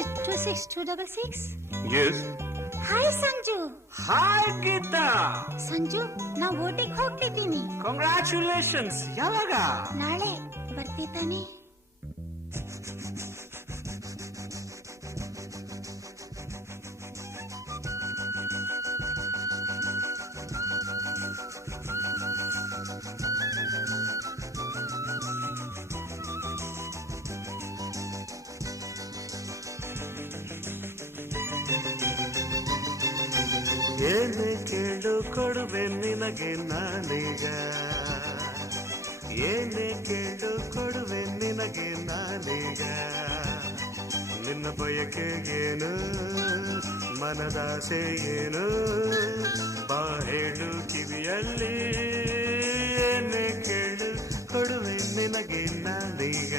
it 26266? Yes. Hi Sanju. Hi Geeta. Sanju, ನಾ ಓಟಿಗೆ ಹೋಗ್ತಿದ್ದೀನಿ. ಕಂಗ್ರ್ಯಾಚುಲೇಷನ್ಸ್. ಯಾವಾಗ? ನಾಳೆ ಬರ್ತಿ ತಾನೆ? ಏನೇ ಕೇಳು ಕೊಡುವೆ ನಿನಗೆ ನಾನೀಗ, ಏನೇ ಕೇಳು ಕೊಡುವೆ ನಿನಗೆ ನಾನೀಗ. ನಿನ್ನ ಬಯಕೆಗೇನು ಮನದಾಸೆ ಏನು ಬಾ ಹೇಳು ಕಿವಿಯಲ್ಲಿ. ಏನೇ ಕೇಳು ಕೊಡುವೆ ನಿನಗೆ ನಾನೀಗ.